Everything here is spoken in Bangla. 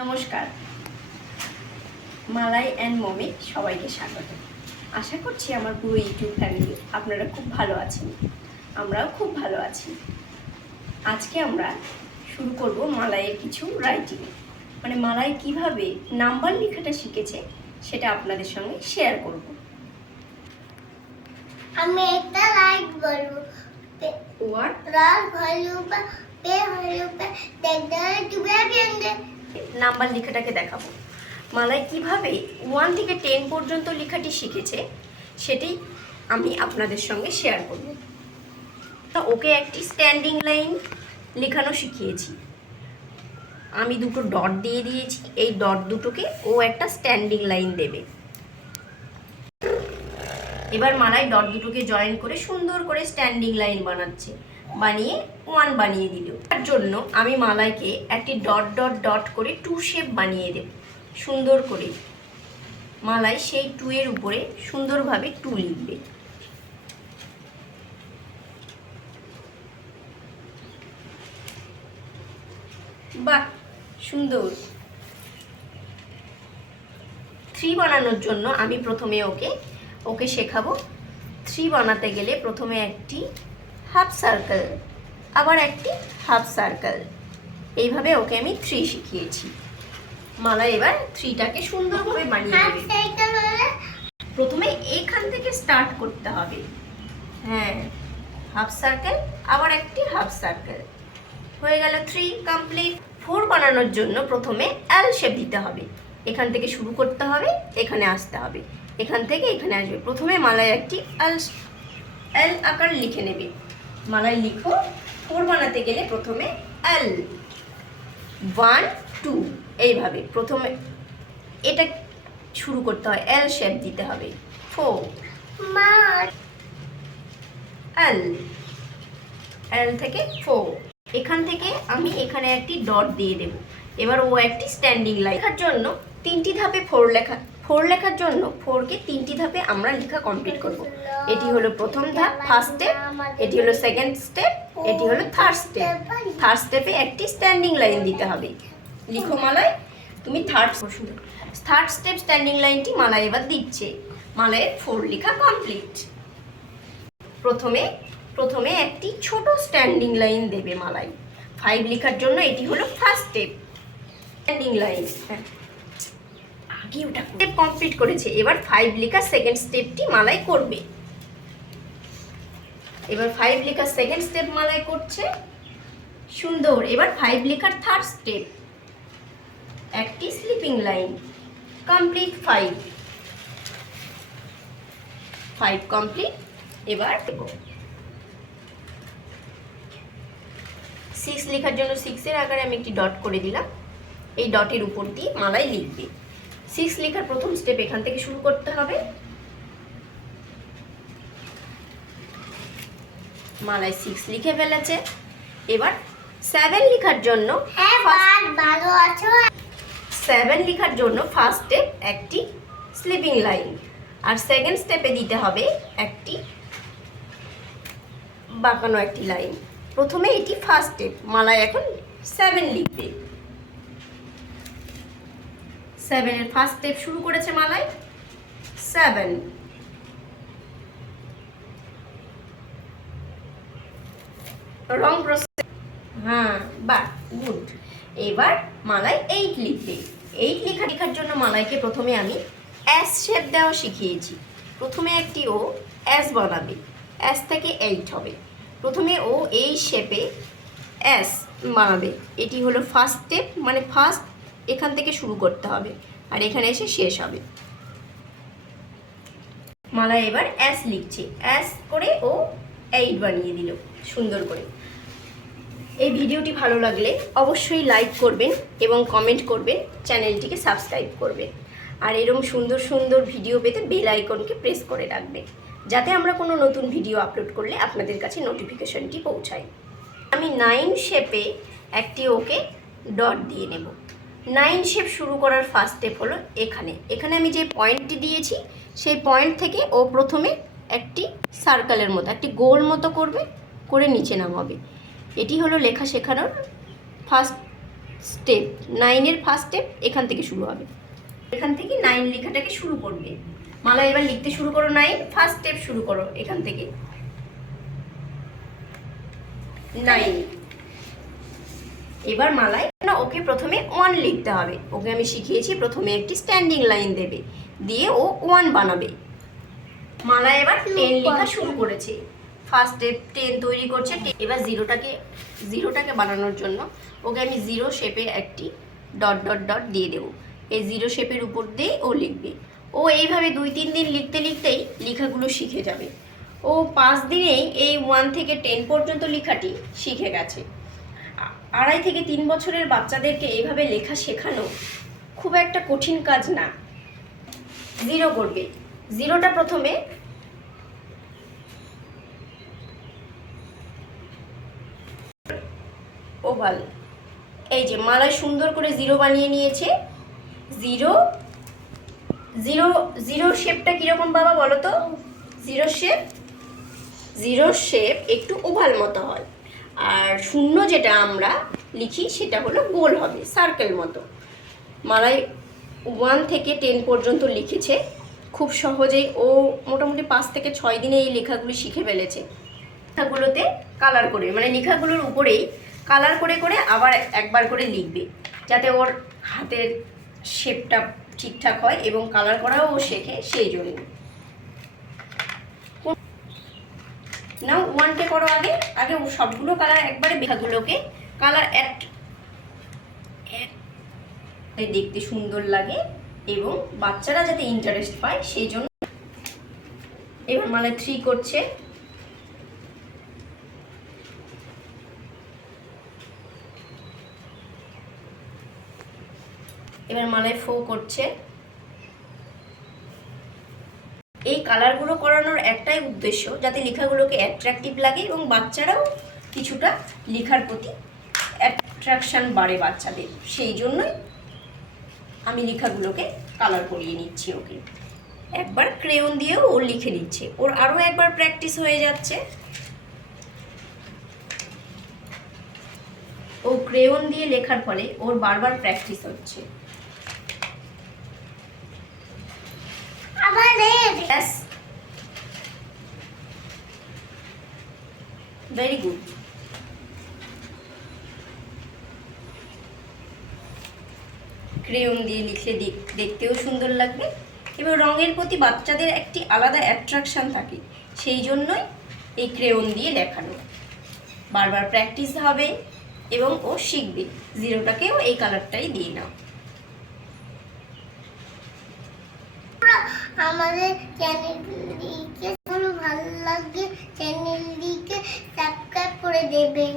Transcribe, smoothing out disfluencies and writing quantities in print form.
নমস্কার, মালাই অ্যান্ড মমি সবাইকে স্বাগত। আশা করছি আমার পুরো ইউটিউব ফ্যামিলি আপনারা খুব ভালো আছেন, আমরাও খুব ভালো আছি। আজকে আমরা শুরু করব মালাইয়ের কিছু রাইটিং, মানে মালাই কিভাবে নাম্বার লেখাটা শিখেছে সেটা আপনাদের সঙ্গে শেয়ার করব। আমি একটা লাইক বলবো। ওয়াট রাল ভালো বা পে ভালো পে দেখতে তুমি আবেন্দে নাম্বার লেখাটাকে দেখাবো। মালাই কিভাবে 1 থেকে 10 পর্যন্ত লেখাটি শিখেছে সেটাই আমি আপনাদের সঙ্গে শেয়ার করব। তা ওকে একটি স্ট্যান্ডিং লাইন লেখানো শিখিয়েছি। আমি দুটো ডট দিয়ে দিয়েছি, এই ডট দুটোকে ও একটা স্ট্যান্ডিং লাইন দেবে। এবার মালাই ডট দুটোকে জয়েন করে সুন্দর করে স্ট্যান্ডিং লাইন বানাচ্ছে, বানিয়ে 1 বানিয়ে দিল। তার জন্য আমি মালাইকে একটি ডট ডট ডট করে 2 শেপ বানিয়ে দেব। সুন্দর করে মালাই সেই 2 এর উপরে সুন্দরভাবে 2 লিখবে। বাহ, সুন্দর। 3 বানানোর জন্য আমি প্রথমে ওকে শেখাবো। 3 বানাতে গেলে প্রথমে একটি হাফ সার্কেল, আবার একটি হাফ সার্কেল, এইভাবে ওকে আমি 3 শিখিয়েছি। মালা এবার 3টাকে সুন্দরভাবে বানিয়ে হাফ নেবে। সাইকেল হলে প্রথমে এখান থেকে স্টার্ট করতে হবে। হ্যাঁ, হাফ সার্কেল, আবার একটি হাফ সার্কেল, হয়ে গেল 3 কমপ্লিট। 4 বানানোর জন্য প্রথমে এল শেপ দিতে হবে। এখান থেকে শুরু করতে হবে, এখানে আসতে হবে, এখান থেকে এখানে আসবে। প্রথমে মালায় একটি এল আকার লিখে নেবে। মালায় লিখো 4 বানাতে গেলে প্রথমে এল 1 2 এইভাবে প্রথমে এটা শুরু করতে হয়, এল শেপ দিতে হবে। 4 মা এল থেকে 4। এখান থেকে আমি এখানে একটি ডট দিয়ে দেব। এবার ও একটি স্ট্যান্ডিং লাইন লেখার জন্য 3টি ধাপে 4 লেখার জন্য 4কে 3টি ধাপে আমরা লেখা কমপ্লিট করব। এটি হলো প্রথম ধাপ, ফার্স্ট স্টেপ, এটি হলো সেকেন্ড স্টেপ, এটি হলো থার্ড স্টেপ। থার্ড স্টেপে একটি স্ট্যান্ডিং লাইন দিতে হবে। লিখো মালাই, তুমি থার্ড স্টেপ স্ট্যান্ডিং লাইনটি মালাই এবার দিচ্ছে। মালাইয়ের 4 লেখা কমপ্লিট। প্রথমে একটি ছোট স্ট্যান্ডিং লাইন দেবে মালাই। 5 লেখার জন্য এটি হলো ফার্স্ট স্টেপ স্ট্যান্ডিং লাইন। আগে ওটা স্টেপ কমপ্লিট করেছে, এবার 5 লেখা সেকেন্ড স্টেপটি মালাই করবে। এবার 5 লেখা সেকেন্ড স্টেপ মালাই করছে, সুন্দর। এবার 5 লেখার থার্ড স্টেপ, একটি স্লিপিং লাইন কমপ্লিট। 5 কমপ্লিট। এবার 6 লেখার জন্য 6 এর আকারে আমি একটি ডট করে দিলাম। এই ডটের উপর দিয়ে মালাই লিখবে। 6 লেখার প্রথম স্টেপ এখান থেকে শুরু করতে হবে। মালাই 6 লিখে ফেলেছে। এবার 7 লেখার জন্য ভালো আছো? 7 লেখার জন্য ফার্স্ট স্টেপ একটি স্লিপিং লাইন, আর সেকেন্ড স্টেপে দিতে হবে একটি বাঁকানো একটি লাইন। প্রথমে এটি ফার্স্ট স্টেপ, মালাই এখন 7 লিখবে। 7 এর ফার্স্ট স্টেপ শুরু করেছে মালাই। 7 রং প্রসেস। হ্যাঁ, বাহ, গুড। এবার মালাই 8 লিখবে। 8 লেখার জন্য মালাইকে প্রথমে আমি এস শেপ দেওয়া শিখিয়েছি। প্রথমে একটি ও এস বানাবে, এস থেকে 8 হবে। প্রথমে ও এই শেপে এস বানাবে। এটি হলো ফার্স্ট স্টেপ, মানে ফার্স্ট এখান থেকে শুরু করতে হবে আর এখানে এসে শেষ হবে। মালা এবার এস লিখছে, এস করে ও 8 বানিয়ে দিল সুন্দর করে। এই ভিডিওটি ভালো লাগলে অবশ্যই লাইক করবেন এবং কমেন্ট করবেন, চ্যানেলটিকে সাবস্ক্রাইব করবেন। আর এরকম সুন্দর সুন্দর ভিডিও পেতে বেল আইকনকে প্রেস করে রাখবেন, যাতে আমরা কোনো নতুন ভিডিও আপলোড করলে আপনাদের কাছে নোটিফিকেশনটি পৌঁছায়। আমি 9 শেপে একটি ওকে ডট দিয়ে নেব। 9 শেপ শুরু করার ফার্স্ট স্টেপ হলো এখানে আমি যে পয়েন্টটি দিয়েছি সেই পয়েন্ট থেকে ও প্রথমে একটি সার্কেলের মতো একটি গোল মতো করে নিচে নামাবে। এটি হলো লেখা শেখানোর ফার্স্ট স্টেপ, 9-এর ফার্স্ট স্টেপ এখান থেকে শুরু হবে। এখান থেকে 9 লেখাটাকে শুরু করবে। মালা এবার লিখতে শুরু করো। 9 ফার্স্ট স্টেপ শুরু করো এখান থেকে 9। এবার মালায় না ওকে প্রথমে 1 লিখতে হবে। ওকে আমি শিখিয়েছি প্রথমে একটি স্ট্যান্ডিং লাইন দেবে, দিয়ে ও 1 বানাবে। মালা এবার 10 লেখা শুরু করেছে। ফার্স্ট স্টেপ 10 তৈরি করছে। এবার জিরোটাকে বানানোর জন্য ওকে আমি 0 শেপে একটি ডট ডট ডট দিয়ে দেবো। এই 0 শেপের উপর দিয়ে ও লিখবে। ও এইভাবে 2-3 দিন লিখতে লিখতেই লেখাগুলো শিখে যাবে। ও 5 দিনেই এই 1 থেকে 10 পর্যন্ত লেখাটি শিখে গেছে। 2.5 থেকে 3 বছরের বাচ্চাদেরকে এইভাবে লেখা শেখানো খুব একটা কঠিন কাজ না। 0 করবে। 0টা প্রথমে ওভাল। এই যে মালায় সুন্দর করে 0 বানিয়ে নিয়েছে। 0 শেপটা কিরকম বাবা বলো তো? 0 শেপ একটু ওভাল মতো হয়, আর 0 যেটা আমরা লিখি সেটা হলো গোল হবে, সার্কেল মতো। মালায় 1 থেকে 10 পর্যন্ত লিখেছে খুব সহজেই। ও মোটামুটি 5 থেকে 6 দিনে এই লেখাগুলি শিখে ফেলেছে। লেখাগুলোতে কালার করে, মানে লেখাগুলোর উপরেই কালার করে করে আবার একবার করে লিখবে, যাতে ওর হাতের শেপটা ঠিকঠাক হয় এবং কালার করাও ও শেখে। সেই জন্য নাও 1টে করো। আগে সবগুলো কালার একবারে, লেখাগুলোকে কালার দেখতে সুন্দর লাগে এবং বাচ্চারা যাতে ইন্টারেস্ট পায় সেই জন্য। এবার মালায় 3 করছে। এবার মালায় 4 করছে। এই কালারগুলো করানোর একটাই উদ্দেশ্য, যাতে লেখাগুলোকে অ্যাট্রাকটিভ লাগে এবং বাচ্চারাও কিছুটা লেখার প্রতি অ্যাট্রাকশান বাড়ে বাচ্চাদের। সেই জন্যই আমি লেখাগুলোকে কালার করিয়ে নিচ্ছি ওকে। একবার ক্রেয়ন দিয়েও ও লিখে নিচ্ছে, ওর আরও একবার প্র্যাকটিস হয়ে যাচ্ছে। ও ক্রেয়ন দিয়ে লেখার ফলে ওর বারবার প্র্যাকটিস হচ্ছে। Yes. Very good. ক্রেয়ন দিয়ে লিখলে দেখতেও সুন্দর লাগবে এবং রঙের প্রতি বাচ্চাদের একটি আলাদা অ্যাট্রাকশান থাকে। সেই জন্যই এই ক্রেয়ন দিয়ে লেখানো। বারবার প্র্যাকটিস হবে এবং ও শিখবে। 0টাকেও এই কালারটাই দিয়ে নাও। আমাদের চ্যানেলটিকে ভালো লাগে, চ্যানেলটিকে সাবস্ক্রাইব করে দেবেন।